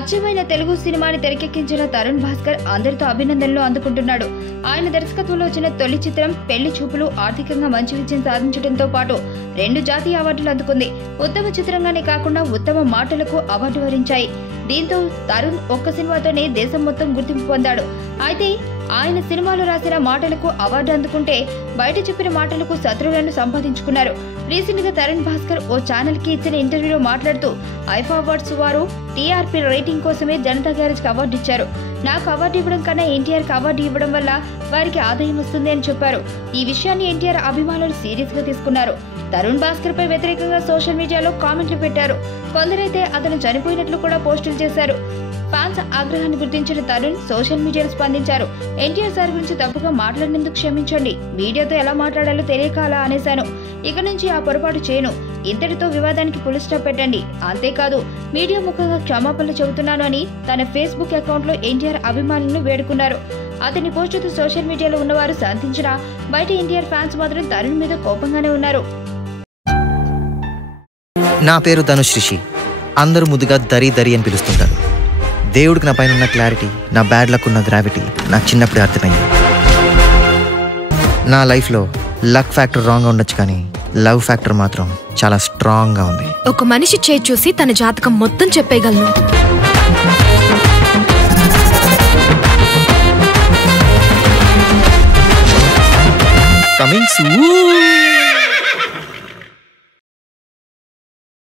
అచ్చమైన తెలుగు సినిమాని తెరకెక్కించిన తరుణ్ భాస్కర్ అందరితో అభినందనలు అందుకుంటున్నాడు. ఆయన దర్శకత్వంలో వచ్చిన తొలి చిత్రం పెళ్లి చూపులు ఆర్థికంగా మంచి విజయం సాధించడంతో పాటు 2 జాతీయ అవార్డులు అందుకుంది. ఉత్తమ చిత్రంగానే కాకుండా ఉత్తమ మాటలకు అవార్డు వరించాయి. దీంతో తరుణ్ ఒక్క సినిమాతోనే దేశం మొత్తం గుర్తింపు పొందాడు. అయితే ఆయన సినిమాలో రాసిన మాటలకు అవార్డు అందుకుంటే బయట చెప్పిన మాటలకు శత్రువులను సంపాదించుకున్నారు. రీసెంట్ గా తరుణ్ భాస్కర్ ఓ ఛానల్ కి ఇచ్చిన ఇంటర్వ్యూలో మాట్లాడుతూ ఐఫా అవార్డ్స్ వారు టీఆర్పీ రేటింగ్ కోసమే జనతా గ్యారేజ్ కి అవార్డు ఇచ్చారు. నాకు అవార్డు ఇవ్వడం కన్నా ఎన్టీఆర్ కి అవార్డు ఇవ్వడం వల్ల వారికి ఆదాయం వస్తుంది అని చెప్పారు. ఈ విషయాన్ని ఎన్టీఆర్ అభిమానులు సీరియస్ గా తీసుకున్నారు. తరుణ్ భాస్కర్ పై వ్యతిరేకంగా సోషల్ మీడియాలో కామెంట్లు పెట్టారు. కొందరైతే అతను చనిపోయినట్లు కూడా పోస్టులు చేశారు. ఫ్యాన్స్ ఆగ్రహాన్ని గుర్తించిన తరుణ్ సోషల్ మీడియాలో స్పందించారు. ఎన్టీఆర్ సార్ గురించి తప్పుగా మాట్లాడినందుకు క్షమించండి. మీడియాతో ఎలా మాట్లాడాలో తెలియక అలా అనేశాను. ఇక నుంచి ఆ పొరపాటు చేయను. ఇంతటితో వివాదానికి ఫుల్ స్టాప్ పెట్టండి. అంతేకాదు మీడియా ముఖంగా క్షమాపణలు చెబుతున్నాను అని తన ఫేస్బుక్ అకౌంట్ లో ఎన్టీఆర్ అభిమానులను వేడుకున్నారు. అతని పోస్టుతో సోషల్ మీడియాలో ఉన్నవారు శాంతించినా బయట ఎన్టీఆర్ ఫ్యాన్స్ మాత్రం తరుణ్ మీద కోపంగానే ఉన్నారు. నా పేరు ధనుష్ రిషి. అందరూ ముద్దుగా దరి దరి అని పిలుస్తుంటారు. దేవుడికి నా పైన ఉన్న క్లారిటీ, నా బ్యాడ్ లక్ ఉన్న గ్రావిటీ నాకు చిన్నప్పుడే అర్థమైంది. నా లైఫ్లో లక్ ఫ్యాక్టర్ రాంగ్గా ఉండొచ్చు, కానీ లవ్ ఫ్యాక్టర్ మాత్రం చాలా స్ట్రాంగ్గా ఉంది. ఒక మనిషి చేయి చూసి తన జాతకం మొత్తం చెప్పేయగలను. Coming soon.